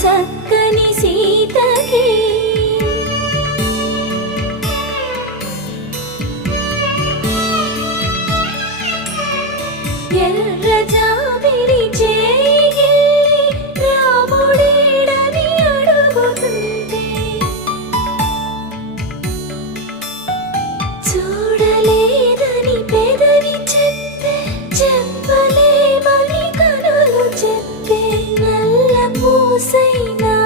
చక్కని సీతకి ఎర్ర జాబిలి చేయి రాముడేడని అడుగుతుంటే చూడలేదని పెదవి చెప్పే చెప్పలేమని కనులు చెప్పే నల్ల పూసైన